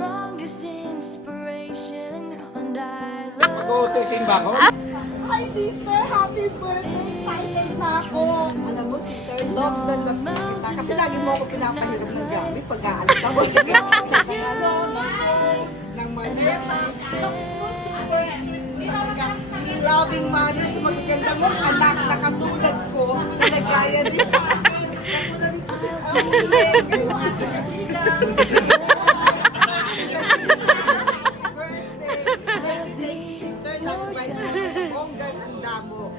strongest inspiration, and I love Mag-o-taking ba ako? Hi sister, happy birthday! Excited na ako! Alam mo sister, love na love kita. Kasi lagi mo ako pinapahirap ng gamit pag aalis ako. Ng ano, ng phone, ng maleta. Ako, super sweet mo talaga. Loving mother sa magaganda mong anak na katulad ko na nagaya din sa akin. Ako na dito si Amile, kayo ate Kachika. Ang ganda mo.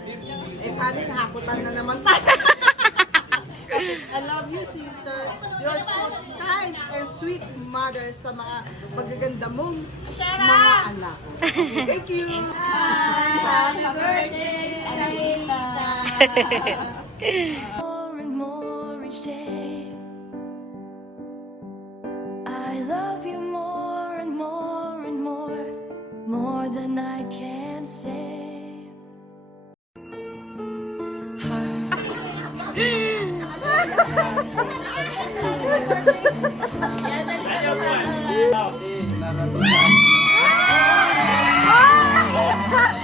Eh, paano yung hakutan na naman tayo? I love you, sister. You're so kind and sweet mother sa mga magaganda mong mga anak. Okay, thank you. Happy birthday, more and more each day. I love you more and more and more than I can say. Ayaw ba?